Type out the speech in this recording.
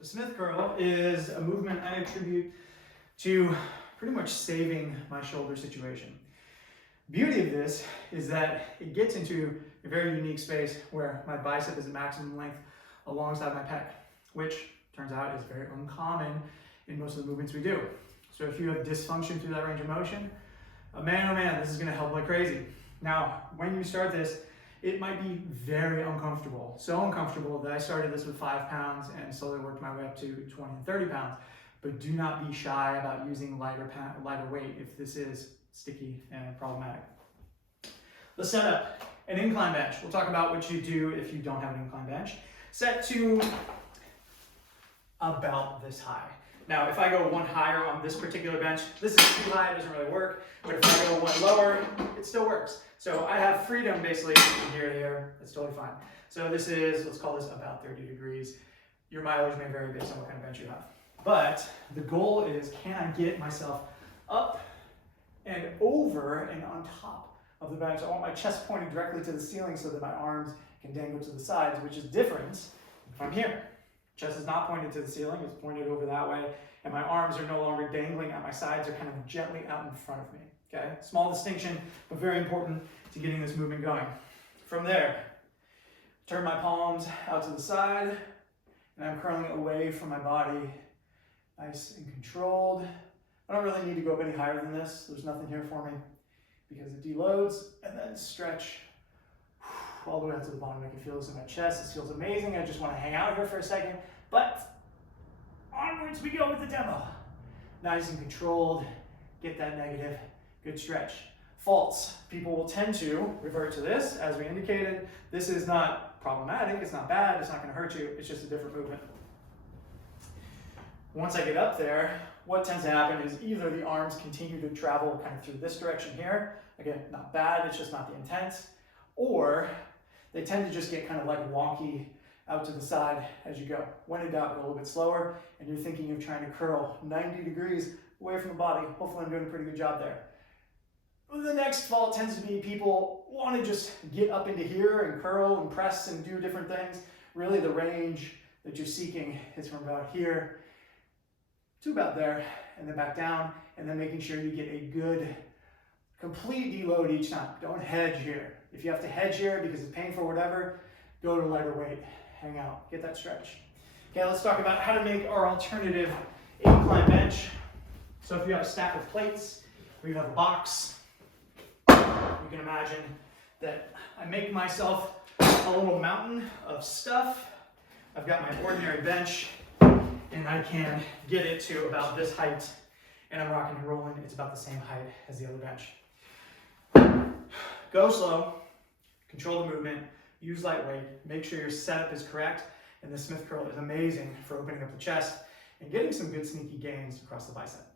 The Smith curl is a movement I attribute to pretty much saving my shoulder situation. Beauty of this is that it gets into a very unique space where my bicep is at maximum length alongside my pec, which turns out is very uncommon in most of the movements we do. So if you have dysfunction through that range of motion, man, oh man, this is gonna help like crazy. Now, when you start this, it might be very uncomfortable. So uncomfortable that I started this with 5 pounds and slowly worked my way up to 20 and 30 pounds. But do not be shy about using lighter weight if this is sticky and problematic. Let's set up an incline bench. We'll talk about what you do if you don't have an incline bench. Set to about this high. Now, if I go one higher on this particular bench, this is too high, it doesn't really work. But if I go one lower, it still works. So I have freedom basically from here to here. That's totally fine. So this is, let's call this about 30 degrees. Your mileage may vary based on what kind of bench you have. But the goal is, can I get myself up and over and on top of the bench? I want my chest pointed directly to the ceiling so that my arms can dangle to the sides, which is different if I'm here. Chest is not pointed to the ceiling, it's pointed over that way, and my arms are no longer dangling at my sides, they're kind of gently out in front of me. Okay, small distinction, but very important to getting this movement going. From there, turn my palms out to the side, and I'm curling away from my body, nice and controlled. I don't really need to go up any higher than this. There's nothing here for me because it deloads, and then stretch all the way out to the bottom. I can feel this in my chest. This feels amazing. I just want to hang out here for a second, but onwards we go with the demo. Nice and controlled. Get that negative. Good stretch. Faults. People will tend to revert to this, as we indicated. This is not problematic. It's not bad. It's not going to hurt you. It's just a different movement. Once I get up there, what tends to happen is either the arms continue to travel kind of through this direction here. Again, not bad. It's just not the intent. Or they tend to just get kind of like wonky out to the side as you go. When in doubt, go a little bit slower, and you're thinking of trying to curl 90 degrees away from the body. Hopefully I'm doing a pretty good job there. The next fault tends to be people want to just get up into here and curl and press and do different things. Really the range that you're seeking is from about here to about there, and then back down, and then making sure you get a good complete deload each time. Don't hedge here. If you have to hedge here because it's painful or whatever, go to lighter weight, hang out, get that stretch. Okay, let's talk about how to make our alternative incline bench. So if you have a stack of plates, or you have a box, you can imagine that I make myself a little mountain of stuff. I've got my ordinary bench, and I can get it to about this height, and I'm rocking and rolling. It's about the same height as the other bench. Go slow, control the movement, use light weight, make sure your setup is correct, and the Smith curl is amazing for opening up the chest and getting some good sneaky gains across the bicep.